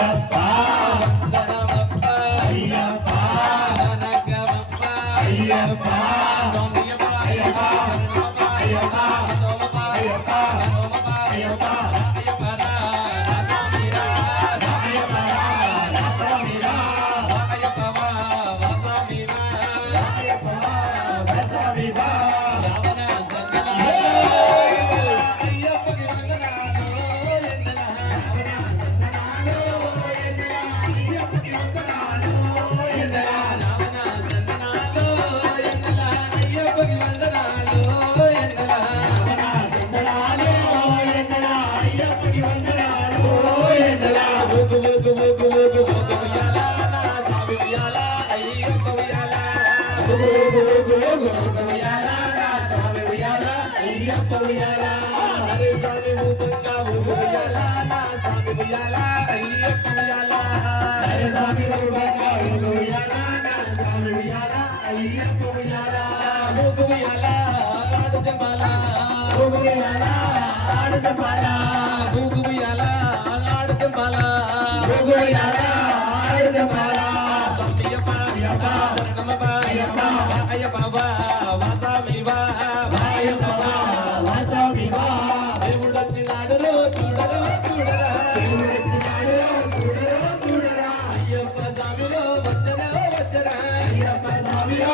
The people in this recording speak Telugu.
అయ్యప్ప వందనమప్ప అయ్యప్ప ననగమప్ప అయ్యప్ప స్వామియప్ప అయ్యప్ప అయ్యప్ప సోమప్ప అయ్యప్ప సోమప్ప అయ్యప్ప అయ్యప్ప రా స్వామిరా అయ్యప్ప రా స్వామిరా అయ్యప్ప వా స్వామిరా అయ్యప్ప వా స్వామిరా రావణ సంగనా అయ్యప్పకి వందనాలు ఎందనా రావణ సంగనాలు ఎందనా అయ్యప్పకి వందనాలు ఎందనా రావణ సంగనాలు ఎందనా అయ్యప్పకి వందనాలు ఎందనా రావణ సంగనాలు ఎందనా అయ్యప్పకి వందనాలు ఎందనా బుగు బుగు బుగు బుగు బుగు ఉయ్యాలా నా స్వామి ఉయ్యాలా అయ్యప్ప ఉయ్యాలా బుగు బుగు బుగు బుగు ఉయ్యాలా నా స్వామి ఉయ్యాలా అయ్యప్ప ఉయ్యాలా హరే స్వామి రూపంగా బుగు ఉయ్యాలా నా స్వామి ఉయ్యాలా అయ్యప్ప ఉయ్యాలా హరే స్వామి రూపంగా బుగు ఉయ్యాలా నా స్వామి ఉయ్యాలా అయ్యప్ప ఉయ్యాలా బుగు ఉయ్యాలా ఆడు జంబాలా బుగు ఉయ్యాలా ఆడు జంబాలా బుగు ఉయ్యాలా ఆడు జంబాలా బుగు ఉయ్యాలా ఆడు జంబాలా స్వామియప్ప అయ్యప్ప శరణమప్ప అయ్యప్ప అయ్యప్ప వా స్వామి వా అయ్యప్ప వా స్వామి వా దేవుడొచ్చినాడు చూడరా చూడరా దేవుడొచ్చినాడు చూడరా చూడరా అయ్యప్ప స్వామిలో వచ్చరా వచ్చరా అయ్యప్ప స్వామిలో